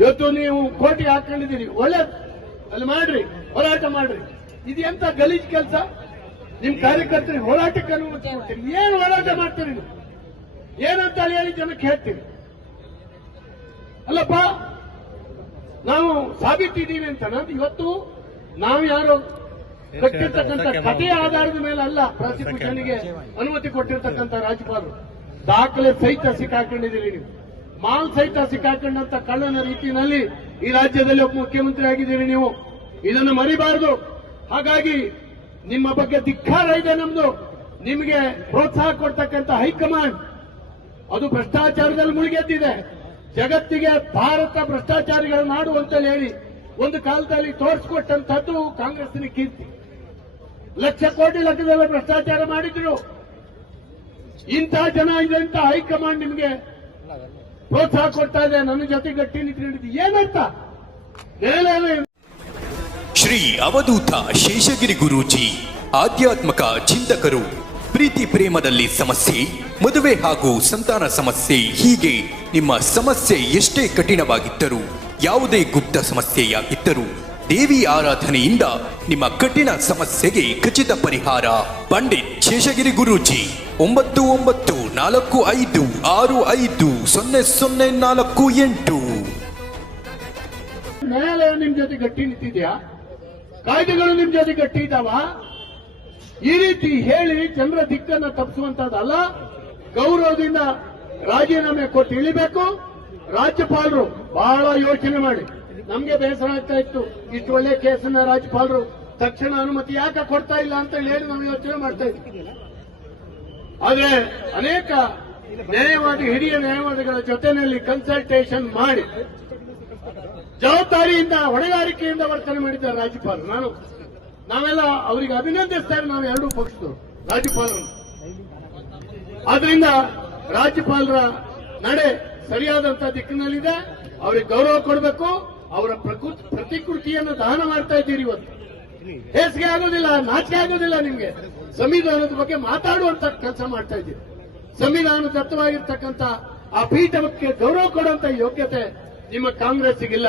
ಇವತ್ತು ನೀವು ಕೋಟಿ ಹಾಕೊಂಡಿದ್ದೀರಿ. ಒಳ್ಳೇದು ಅಲ್ಲಿ ಮಾಡ್ರಿ ಹೋರಾಟ ಮಾಡ್ರಿ. ಇದು ಎಂತ ಗಲೀಜ್ ಕೆಲಸ? ನಿಮ್ ಕಾರ್ಯಕರ್ತರಿಗೆ ಹೋರಾಟಕ್ಕೆ ಅನುಮತಿ ಕೊಡ್ತೀರಿ. ಏನ್ ಹೋರಾಟ ಮಾಡ್ತೀರಿ ನೀವು? ಏನಂತ ಹೇಳಿ ಜನಕ್ಕೆ ಹೇಳ್ತೀರಿ ಅಲ್ಲಪ್ಪ ನಾವು ಸಾಬೀತಿದ್ದೀವಿ ಅಂತ. ನಾನು ಇವತ್ತು ನಾವು ಯಾರು ಕಟ್ಟಿರ್ತಕ್ಕಂಥ ಕಥೆಯ ಆಧಾರದ ಮೇಲೆ ಅಲ್ಲ ಪ್ರಾಸಿಕ್ಯೂಷನ್ಗೆ ಅನುಮತಿ ಕೊಟ್ಟಿರ್ತಕ್ಕಂಥ ರಾಜ್ಯಪಾಲರು. ದಾಖಲೆ ಸಹಿತ ಸಿಕ್ಕಾಕೊಂಡಿದ್ದೀರಿ ನೀವು. ಮಾಲ್ ಸಹಿತ ಸಿಕ್ಕಾಕೊಂಡಂತ ಕಳ್ಳನ ರೀತಿಯಲ್ಲಿ ಈ ರಾಜ್ಯದಲ್ಲಿ ಒಬ್ಬ ಮುಖ್ಯಮಂತ್ರಿ ಆಗಿದ್ದೀರಿ ನೀವು. ಇದನ್ನು ಮರಿಬಾರದು. ಹಾಗಾಗಿ ನಿಮ್ಮ ಬಗ್ಗೆ ಧಿಕ್ಕಾರ ಇದೆ ನಮ್ದು. ನಿಮಗೆ ಪ್ರೋತ್ಸಾಹ ಕೊಡ್ತಕ್ಕಂಥ ಹೈಕಮಾಂಡ್ ಅದು ಭ್ರಷ್ಟಾಚಾರದಲ್ಲಿ ಮುಳುಗೆದ್ದಿದೆ. ಜಗತ್ತಿಗೆ ಭಾರತ ಭ್ರಷ್ಟಾಚಾರಿಗಳ ನಾಡು ಅಂತ ಹೇಳಿ ಒಂದು ಕಾಲದಲ್ಲಿ ತೋರಿಸಿಕೊಟ್ಟಂತದ್ದು ಕಾಂಗ್ರೆಸ್ಸಿನ ಕೀರ್ತಿ. ಲಕ್ಷ ಕೋಟಿ ಲೆಕ್ಕದಲ್ಲಿ ಭ್ರಷ್ಟಾಚಾರ ಮಾಡಿದ್ರು. ಇಂಥ ಜನ ಇದೆ ಅಂತ ಹೈಕಮಾಂಡ್ ನಿಮಗೆ ಪ್ರೋತ್ಸಾಹ ಕೊಡ್ತಾ ಇದೆ, ನನ್ನ ಜೊತೆ ಗಟ್ಟಿ ನಿಂತ್ಕೊಂಡಿದ್ದು ಏನಂತ? ಶ್ರೀ ಅವಧೂತ ಶೇಷಗಿರಿ ಗುರೂಜಿ, ಆಧ್ಯಾತ್ಮಕ ಚಿಂತಕರು, ಪ್ರೀತಿ ಪ್ರೇಮದಲ್ಲಿ ಸಮಸ್ಯೆ, ಮದುವೆ ಹಾಗೂ ಸಂತಾನ ಸಮಸ್ಯೆ, ಹೀಗೆ ನಿಮ್ಮ ಸಮಸ್ಯೆ ಎಷ್ಟೇ ಕಠಿಣವಾಗಿದ್ದರೂ, ಯಾವುದೇ ಗುಪ್ತ ಸಮಸ್ಯೆಯಾಗಿದ್ದರೂ ದೇವಿ ಆರಾಧನೆಯಿಂದ ನಿಮ್ಮ ಕಠಿಣ ಸಮಸ್ಯೆಗೆ ಖಚಿತ ಪರಿಹಾರ. ಪಂಡಿತ್ ಶೇಷಗಿರಿ ಗುರೂಜಿ, ಒಂಬತ್ತು ಒಂಬತ್ತು ನಾಲ್ಕು ಐದು ಆರು ಐದು ಸೊನ್ನೆ ಸೊನ್ನೆ ನಾಲ್ಕು ಎಂಟು. ನ್ಯಾಯಾಲಯ ನಿಮ್ ಜೊತೆ ಗಟ್ಟಿ ನಿಂತಿದ್ಯಾ? ಕಾಯ್ದೆಗಳು ನಿಮ್ ಜೊತೆ ಗಟ್ಟಿ ಇದ್ದಾವ ಈ ರೀತಿ ಹೇಳಿ ಜನರ ದಿಕ್ಕನ್ನ ತಪ್ಪಿಸುವಂತದ್ದಲ್ಲ. ಗೌರವದಿಂದ ರಾಜೀನಾಮೆ ಕೊಟ್ಟು ಇಳಿಬೇಕು. ರಾಜ್ಯಪಾಲರು ಬಹಳ ಯೋಚನೆ ಮಾಡಿ. ನಮ್ಗೆ ಬೇಸರ ಆಗ್ತಾ ಇತ್ತು. ಇಷ್ಟು ಒಳ್ಳೆ ಕೇಸನ್ನ ರಾಜ್ಯಪಾಲರು ತಕ್ಷಣ ಅನುಮತಿ ಯಾಕೆ ಕೊಡ್ತಾ ಇಲ್ಲ ಅಂತ ಹೇಳಿ ನಾವು ಯೋಚನೆ ಮಾಡ್ತಾ ಇದ್ವಿ. ಆದ್ರೆ ಅನೇಕ ನ್ಯಾಯವಾದಿ, ಹಿರಿಯ ನ್ಯಾಯವಾದಿಗಳ ಜೊತೆಯಲ್ಲಿ ಕನ್ಸಲ್ಟೇಷನ್ ಮಾಡಿ ಜವಾಬ್ದಾರಿಯಿಂದ, ಹೊಣೆಗಾರಿಕೆಯಿಂದ ವರ್ತನೆ ಮಾಡಿದ್ದಾರೆ ರಾಜ್ಯಪಾಲರು. ನಾನು, ನಾವೆಲ್ಲ ಅವರಿಗೆ ಅಭಿನಂದಿಸ್ತೇವೆ ನಾವು ಎರಡೂ ಪಕ್ಷದವರು ರಾಜ್ಯಪಾಲರು ಆದ್ರಿಂದ ರಾಜ್ಯಪಾಲರ ನಡೆ ಸರಿಯಾದಂತ ದಿಕ್ಕಿನಲ್ಲಿದೆ. ಅವರಿಗೆ ಗೌರವ ಕೊಡಬೇಕು. ಅವರ ಪ್ರಕೃತಿ ಪ್ರತಿಕೃತಿಯನ್ನು ದಹನ ಮಾಡ್ತಾ ಇದ್ದೀರಿ ಇವತ್ತು. ಹೇಸಿಗೆ ಆಗೋದಿಲ್ಲ, ನಾಚಿಕೆ ಆಗೋದಿಲ್ಲ ನಿಮ್ಗೆ. ಸಂವಿಧಾನದ ಬಗ್ಗೆ ಮಾತಾಡುವಂತ ಕೆಲಸ ಮಾಡ್ತಾ ಇದ್ದೀರಿ. ಸಂವಿಧಾನದತ್ತವಾಗಿರ್ತಕ್ಕಂಥ ಆ ಪೀಠಕ್ಕೆ ಗೌರವ ಕೊಡುವಂತ ಯೋಗ್ಯತೆ ನಿಮ್ಮ ಕಾಂಗ್ರೆಸ್ಸಿಗಿಲ್ಲ.